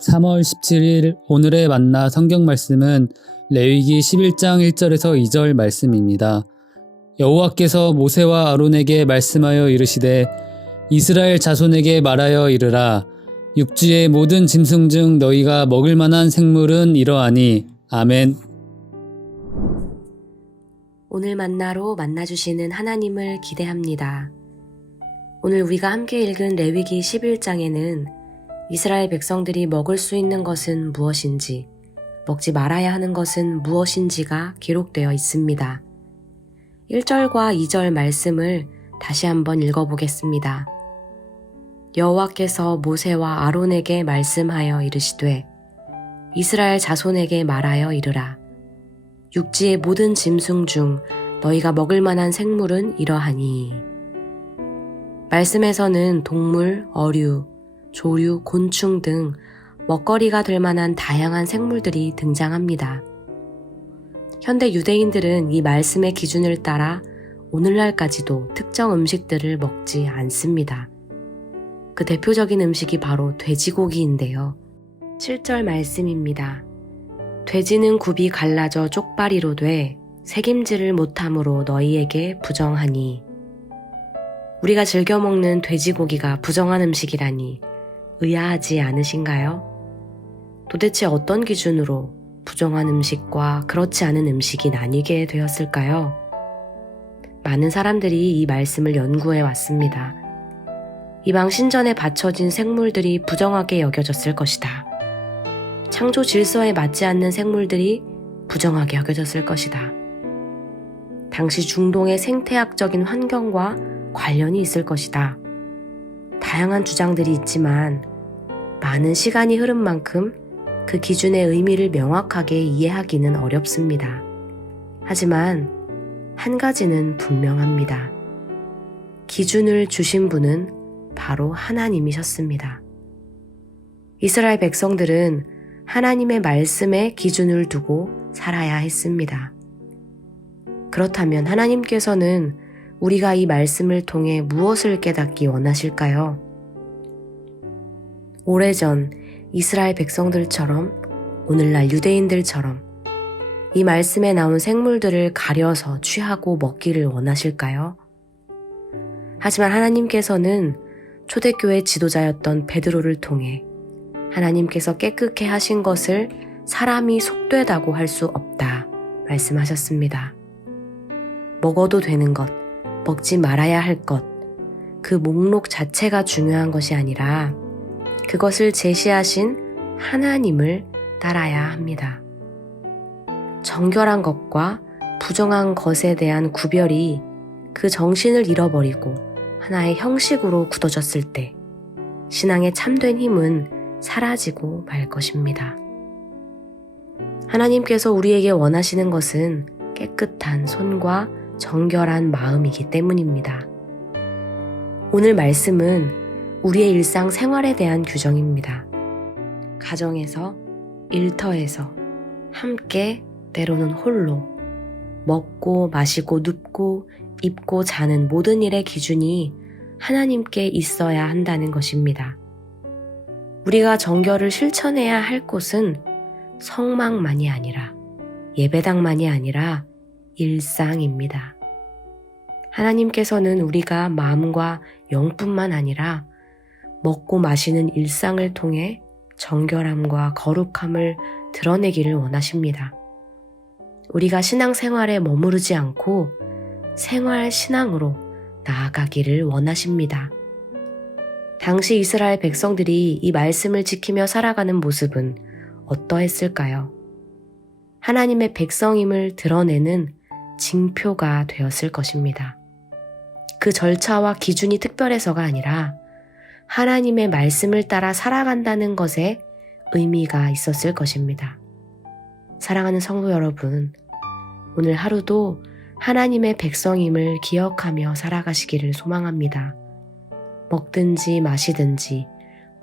3월 17일 오늘의 만나 성경 말씀은 레위기 11장 1절에서 2절 말씀입니다. 여호와께서 모세와 아론에게 말씀하여 이르시되 이스라엘 자손에게 말하여 이르라. 육지의 모든 짐승 중 너희가 먹을 만한 생물은 이러하니. 아멘. 오늘 만나로 만나주시는 하나님을 기대합니다. 오늘 우리가 함께 읽은 레위기 11장에는 이스라엘 백성들이 먹을 수 있는 것은 무엇인지, 먹지 말아야 하는 것은 무엇인지가 기록되어 있습니다. 1절과 2절 말씀을 다시 한번 읽어보겠습니다. 여호와께서 모세와 아론에게 말씀하여 이르시되 이스라엘 자손에게 말하여 이르라. 육지의 모든 짐승 중 너희가 먹을 만한 생물은 이러하니. 말씀에서는 동물, 어류, 조류, 곤충 등 먹거리가 될 만한 다양한 생물들이 등장합니다. 현대 유대인들은 이 말씀의 기준을 따라 오늘날까지도 특정 음식들을 먹지 않습니다. 그 대표적인 음식이 바로 돼지고기인데요. 7절 말씀입니다. 돼지는 굽이 갈라져 쪽발이로 돼 새김질을 못함으로 너희에게 부정하니. 우리가 즐겨 먹는 돼지고기가 부정한 음식이라니 의아하지 않으신가요? 도대체 어떤 기준으로 부정한 음식과 그렇지 않은 음식이 나뉘게 되었을까요? 많은 사람들이 이 말씀을 연구해 왔습니다. 이방 신전에 바쳐진 생물들이 부정하게 여겨졌을 것이다. 창조 질서에 맞지 않는 생물들이 부정하게 여겨졌을 것이다. 당시 중동의 생태학적인 환경과 관련이 있을 것이다. 다양한 주장들이 있지만 많은 시간이 흐른 만큼 그 기준의 의미를 명확하게 이해하기는 어렵습니다. 하지만 한 가지는 분명합니다. 기준을 주신 분은 바로 하나님이셨습니다. 이스라엘 백성들은 하나님의 말씀에 기준을 두고 살아야 했습니다. 그렇다면 하나님께서는 우리가 이 말씀을 통해 무엇을 깨닫기 원하실까요? 오래전 이스라엘 백성들처럼 오늘날 유대인들처럼 이 말씀에 나온 생물들을 가려서 취하고 먹기를 원하실까요? 하지만 하나님께서는 초대교회 지도자였던 베드로를 통해 하나님께서 깨끗게 하신 것을 사람이 속되다고 할 수 없다 말씀하셨습니다. 먹어도 되는 것, 먹지 말아야 할 것, 그 목록 자체가 중요한 것이 아니라 그것을 제시하신 하나님을 따라야 합니다. 정결한 것과 부정한 것에 대한 구별이 그 정신을 잃어버리고 하나의 형식으로 굳어졌을 때 신앙의 참된 힘은 사라지고 말 것입니다. 하나님께서 우리에게 원하시는 것은 깨끗한 손과 정결한 마음이기 때문입니다. 오늘 말씀은 우리의 일상 생활에 대한 규정입니다. 가정에서, 일터에서, 함께 때로는 홀로 먹고 마시고 눕고 입고 자는 모든 일의 기준이 하나님께 있어야 한다는 것입니다. 우리가 정결을 실천해야 할 곳은 성막만이 아니라 예배당만이 아니라 일상입니다. 하나님께서는 우리가 마음과 영뿐만 아니라 먹고 마시는 일상을 통해 정결함과 거룩함을 드러내기를 원하십니다. 우리가 신앙생활에 머무르지 않고 생활 신앙으로 나아가기를 원하십니다. 당시 이스라엘 백성들이 이 말씀을 지키며 살아가는 모습은 어떠했을까요? 하나님의 백성임을 드러내는 징표가 되었을 것입니다. 그 절차와 기준이 특별해서가 아니라 하나님의 말씀을 따라 살아간다는 것에 의미가 있었을 것입니다. 사랑하는 성도 여러분, 오늘 하루도 하나님의 백성임을 기억하며 살아가시기를 소망합니다. 먹든지 마시든지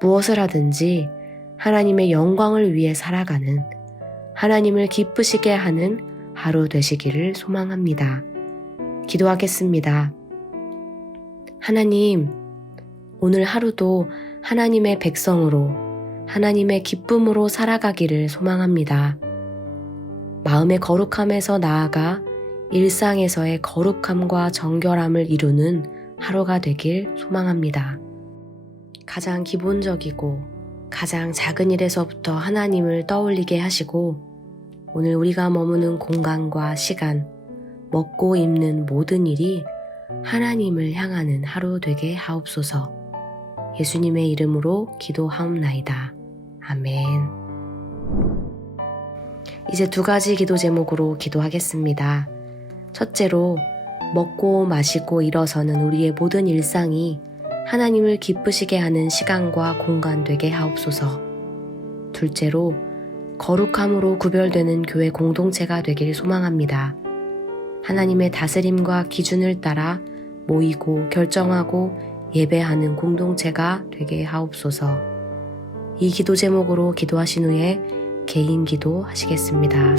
무엇을 하든지 하나님의 영광을 위해 살아가는, 하나님을 기쁘시게 하는 하루 되시기를 소망합니다. 기도하겠습니다. 하나님, 오늘 하루도 하나님의 백성으로 하나님의 기쁨으로 살아가기를 소망합니다. 마음의 거룩함에서 나아가 일상에서의 거룩함과 정결함을 이루는 하루가 되길 소망합니다. 가장 기본적이고 가장 작은 일에서부터 하나님을 떠올리게 하시고 오늘 우리가 머무는 공간과 시간, 먹고 입는 모든 일이 하나님을 향하는 하루 되게 하옵소서. 예수님의 이름으로 기도하옵나이다. 아멘. 이제 2가지 기도 제목으로 기도하겠습니다. 첫째로 먹고 마시고 일어서는 우리의 모든 일상이 하나님을 기쁘시게 하는 시간과 공간 되게 하옵소서. 둘째로 거룩함으로 구별되는 교회 공동체가 되길 소망합니다. 하나님의 다스림과 기준을 따라 모이고 결정하고 예배하는 공동체가 되게 하옵소서. 이 기도 제목으로 기도하신 후에 개인 기도 하시겠습니다.